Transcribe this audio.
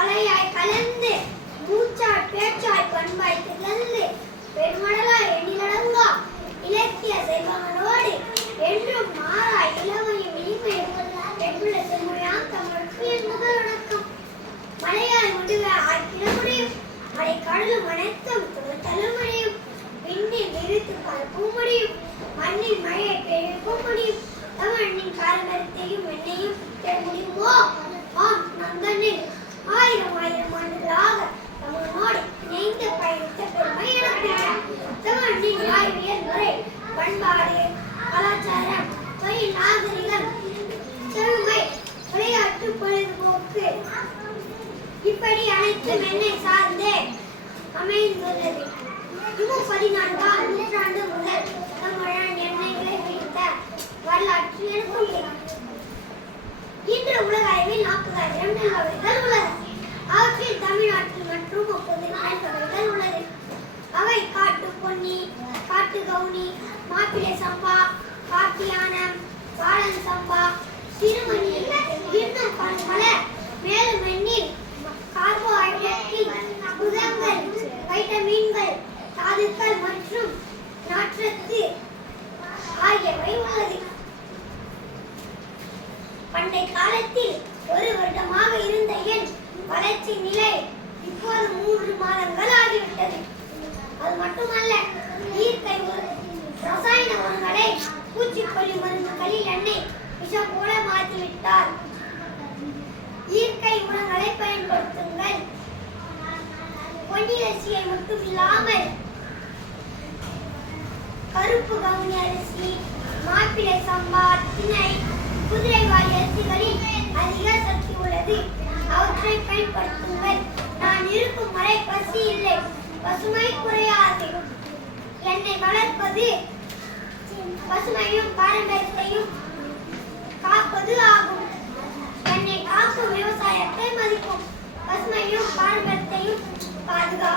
கலையாய் கலந்து மூச்சாய் பேச்சாய் பண்பாய் திகழ்ந்து பெருமடலாய் எண்ணிலடங்கா இலக்கிய செல்வங்களோடு என்றும் மாறாய் இளமையும் இனிமையும் பெற்றுள்ள செம்முறையாம் தமிழுக்கு என் முதல் வணக்கம். மலையால் முடிவை ஆக்கிட முடியும், மலை கடலும் அனைத்தும் தழுவ முடியும், விண்ணில் விரித்து பரப்ப முடியும், மண்ணில் மழையை பெருக்க முடியும், தமிழின் பாரம்பரியத்தையும் என்னையும் பெற முடியுமோ? ஆம், நம் தன்னில் ஆயிரம் ஆயிரம் ஆண்டுகளாக தமிழனோடு இணைந்து பயணித்த பெருமை எனக்கு. தமிழின் வாழ்வியல் முறை, பண்பாடு, கலாச்சாரம், தொழில் நாகரிகம், செழுமை, விளையாட்டு, பொழுதுபோக்கு இப்படி அனைத்தும் என்னை சார்ந்தே அமைந்துள்ளது. 14ஆம் நூற்றாண்டு முதல் தமிழன் என்னை விளைவித்த வரலாற்று எனக்கு. இன்று உலக அளவில் 40,000 நெல்வகைகள் உள்ளது. அவற்றில் தமிழ்நாட்டில் மற்றும் 30 நெல்வகைகள் உள்ளது. அவை காட்டு பொன்னி, காட்டு கவுனி, மாப்பிள்ளை சம்பா, காட்டு யானம், வாழன் சம்பா, சிறுமணி, இன்னும் பல. மேலும் எண்ணில் கார்போஹைட்ரேட், புரதங்கள், வைட்டமின்கள், தாதுக்கள் மற்றும் நார்ச்சத்து ஆகியவை உள்ளது. பண்டை காலத்தில் 1 வருடமாக இருந்த என் வளர்ச்சி நிலை இப்போது 3 மாதங்கள் ஆகிவிட்டது. அது மட்டுமல்ல, இயற்கை ரசாயன உரங்களை பூச்சிக்கொல்லி மருந்துகளில் என்னை விஷம் போல மாற்றிவிட்டார். இயற்கை உரங்களை பயன்படுத்துங்கள். பொன்னி அரிசியை மட்டும் இல்லாமல் கருப்பு கவுனி அரிசி, மாப்பிள்ளை சம்பா, திணை, குதிரைவாலி அரிசிகளில் அதிக சக்தி உள்ளது. அவற்றை பயன்படுத்துங்கள். நான் இருக்கும் வரை பசி இல்லை, பசுமை குறையாது. என்னை வளர்ப்பது பசுமையும் பாரம்பரியத்தையும் காப்பது ஆகும். என்னை காக்கும் விவசாயத்தை மதிக்கும், பசுமையும் பாரம்பரியத்தையும் பாதுகாக்கும்.